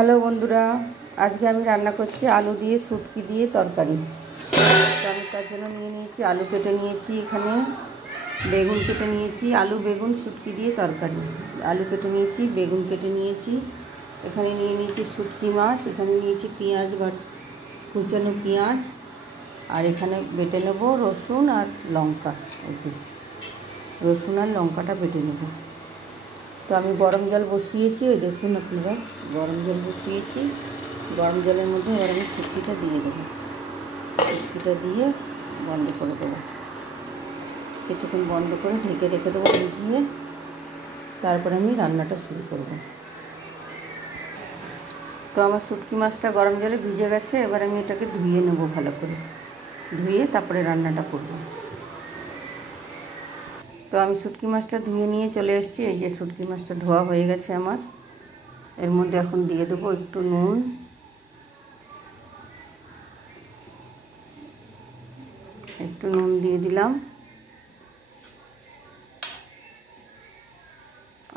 Hello বন্ধুরা, আজকে আমি রান্না করছি আলু দিয়ে শুটকি দিয়ে তরকারি। তো আমি তার জন্য নিয়ে নিয়েছি আলু কেটে নিয়েছি, এখানে বেগুন কেটে নিয়েছি, আলু বেগুন শুটকি দিয়ে তরকারি। আলু কেটে নিয়েছি, বেগুন কেটে নিয়েছি, এখানে নিয়ে নিয়েছি শুটকি মাছ, এখানে নিয়েছি পেঁয়াজ বা কুচানো পেঁয়াজ, আর এখানে বেটে নেব রসুন আর লঙ্কা। এই যে রসুন আর লঙ্কাটা বেটে নেব। তো আমি গরম জল বসিয়েছি, ওই দেখুন আপনারা গরম জল বসিয়েছি। গরম জলের মধ্যে এবার আমি শুটকিটা দিয়ে দেবো। শুটকিটা দিয়ে বন্ধ করে দেবো, কিছুক্ষণ বন্ধ করে ঢেকে রেখে দেবো ভিজিয়ে। তারপরে আমি রান্নাটা শুরু করব। তো আমার শুটকি মাছটা গরম জলে ভিজে গেছে, এবার আমি এটাকে ধুয়ে নেব, ভালো করে ধুয়ে তারপরে রান্নাটা করব। তো আমি শুটকি মাছটা ধুয়ে নিয়ে চলে এসেছি। এই যে শুটকি মাছটা ধোয়া হয়ে গেছে আমার। এর মধ্যে এখন দিয়ে দেবো একটু নুন, দিয়ে দিলাম,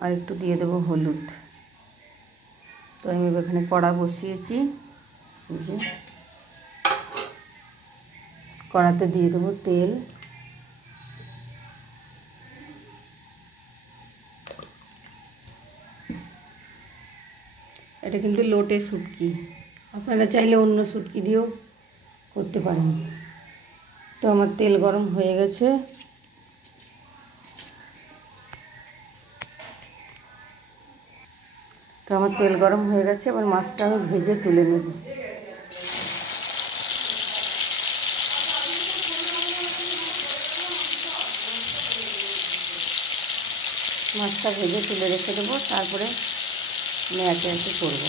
আর একটু দিয়ে দেবো হলুদ। তো আমি এখানে কড়া বসিয়েছি, এই যে কড়াতে দিয়ে দেবো তেল। এটা কিন্তু লোটে শুটকি, আপনারা চাইলে অন্য শুটকি দিয়েও করতে পারেন। তো আমার তেল গরম হয়ে গেছে, এবার মাছটা আমি ভেজে তুলে নেব। মাছটা ভেজে তুলে রেখে দেবো, তারপরে নেড়ে করব।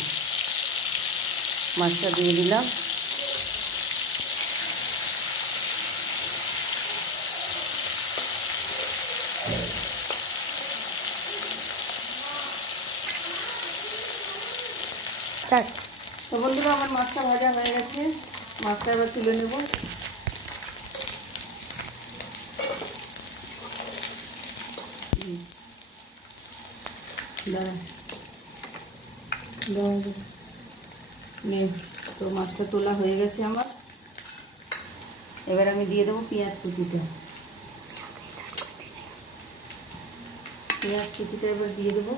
মাছটা দিয়ে দিলাম, তো বন্ধুরা আমার মাছটা ভাজা হয়ে গেছে, মাছটা এবার তুলে নেব। তো মাছটা তোলা হয়ে গেছে আমার। এবার আমি দিয়ে দেবো পেঁয়াজ কুচিটা। এবার দিয়ে দেবো।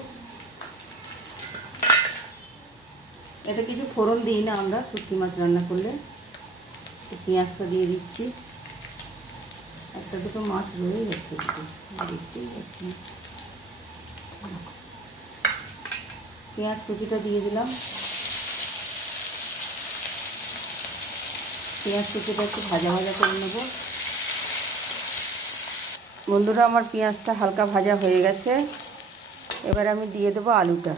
এটা কিছু ফোড়ন দিই না আমরা শুটকি মাছ রান্না করলে। পেঁয়াজটা দিয়ে দিচ্ছি। একটা দুটো মাছ রয়ে গেছে, দেখতেই পাচ্ছি। পেঁয়াজ কুচিটা দিয়ে দিলাম। পেঁয়াজ কুচিটা একটু ভাজা ভাজা করে নেব। বন্ধুরা আমার পেঁয়াজটা হালকা ভাজা হয়ে গেছে, এবার আমি দিয়ে দেবো আলুটা।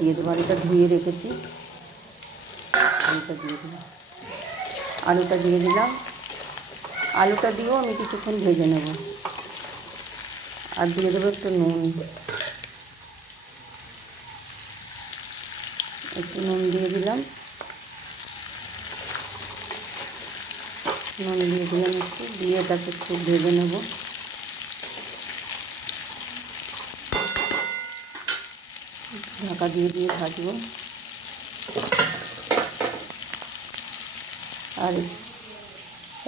দিয়ে দেবো, আলুটা ধুয়ে রেখেছি, আলুটা দিয়ে দিলাম। আলুটা দিয়েও আমি কিছুক্ষণ ভেজে নেব। আর দিয়ে দেবো একটু নুন, দিয়ে দিলাম। একটু দিয়ে তাকে খুব ভেজে নেব। ঢাকা দিয়ে ভাজবো। আর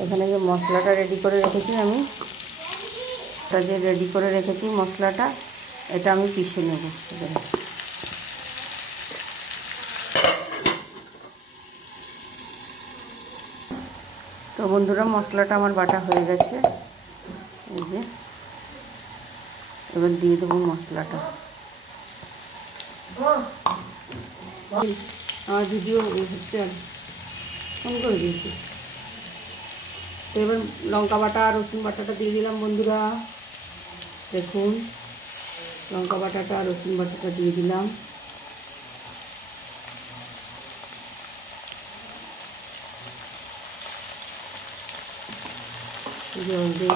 এখানে যে মশলাটা রেডি করে রেখেছি আমি, মশলাটা এটা আমি পিষে নেব। তো বন্ধুরা মশলাটা আমার বাটা হয়ে গেছে, এই যে এবার দিয়ে দেবো মশলাটা। আমার ভিডিও হচ্ছে ফোন করে দিয়েছি। তো এবার লঙ্কা বাটা আর রসুন বাটাটা দিয়ে দিলাম। বন্ধুরা দেখুন, লঙ্কা বাটাটা আর রসুন বাটাটা দিয়ে দিলাম। জল দিয়ে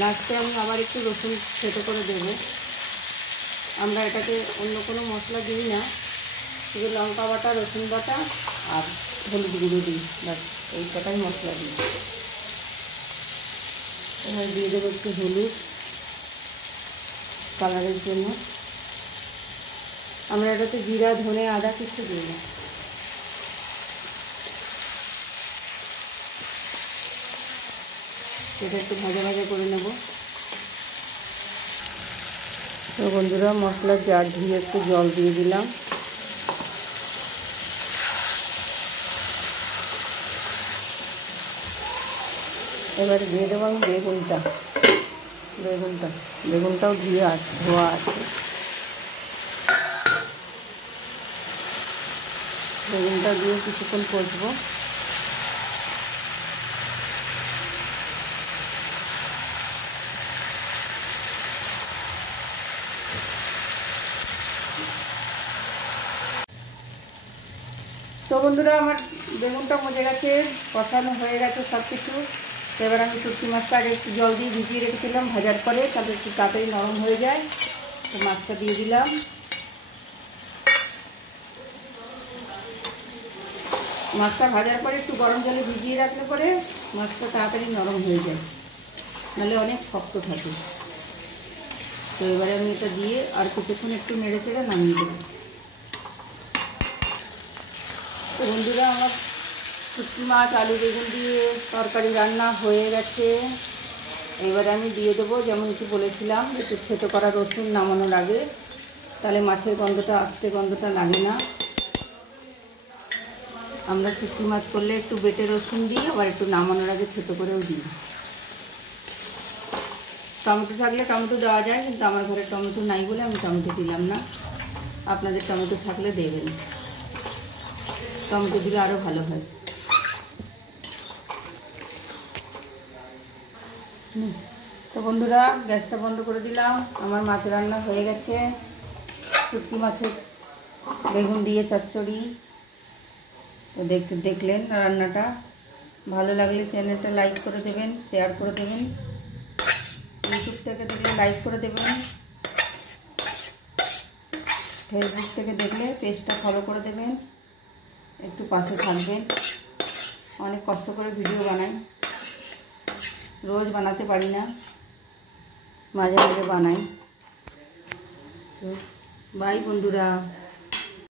লাস্টে আমি আবার একটু রসুন থেতো করে দেবো। আমরা এটাকে অন্য কোনো মশলা দিই না, শুধু লঙ্কা বাটা, রসুন বাটা আর হলুদ গুঁড়ো দিই, ব্যাস এই কটাই মশলা দিই। এবার দিয়ে দেবো একটু হলুদ কালারের জন্য। আমরা এটাতে জিরা ধনে আদা কিছু দিই না। এটা একটু ভাজা ভাজা করে নেব। তো বন্ধুরা মশলার জার ধুয়ে একটু জল দিয়ে দিলাম। এবারে দিয়ে দেবো আমি বেগুনটাও ধোয়া আছে। বেগুনটা দিয়ে কিছুক্ষণ কষবো। তো বন্ধুরা আমার বেগুনটা মজে গেছে, কষানো হয়ে গেছে সব কিছু। এবার আমি শুটকি মাছটা আগে একটু জল দিয়ে ভিজিয়ে রেখেছিলাম ভাজার পরে, তাহলে একটু তাড়াতাড়ি নরম হয়ে যায়। তো মাছটা দিয়ে দিলাম। মাছটা ভাজার পরে একটু গরম জলে ভিজিয়ে রাখলে পরে মাছটা তাড়াতাড়ি নরম হয়ে যায়, নাহলে অনেক শক্ত থাকে। তো এবারে আমি এটা দিয়ে আর কিছুক্ষণ একটু নেড়ে চেড়ে নামিয়ে দেবো। তো বন্ধুরা আমার শুটকি মাছ আলু বেগুন দিয়ে তরকারি রান্না হয়ে গেছে। এবারে আমি দিয়ে দেবো, যেমন একটু বলেছিলাম, একটু থেতো করা রসুন নামানোর আগে, তাহলে মাছের গন্ধটা আস্তে গন্ধটা লাগে না। আমরা শুটকি মাছ করলে একটু বেটে রসুন দিই, আবার একটু নামানোর আগে থেতো করেও দিই। টমেটো থাকলে টমেটো দেওয়া যায়, কিন্তু আমার ঘরে টমেটো নাই বলে আমি টমেটো দিলাম না। আপনাদের টমেটো থাকলে দেবেন, টমেটো দিলে আরও ভালো হয়। তো বন্ধুরা গ্যাসটা বন্ধ করে দিলাম। আমার মাছ রান্না হয়ে গেছে, শুটকি মাছের বেগুন দিয়ে চচ্চড়ি। তো দেখলেন রান্নাটা। ভালো লাগলে চ্যানেলটা লাইক করে দেবেন, শেয়ার করে দেবেন। ইউটিউব থেকে দেখলে লাইক করে দেবেন, ফেসবুক থেকে দেখলে পেজটা ফলো করে দেবেন। একটু পাশে থাকবেন। অনেক কষ্ট করে ভিডিও বানাই, রোজ বানাতে পারি না, মাঝে মাঝে বানাই। তো বাই বন্ধুরা।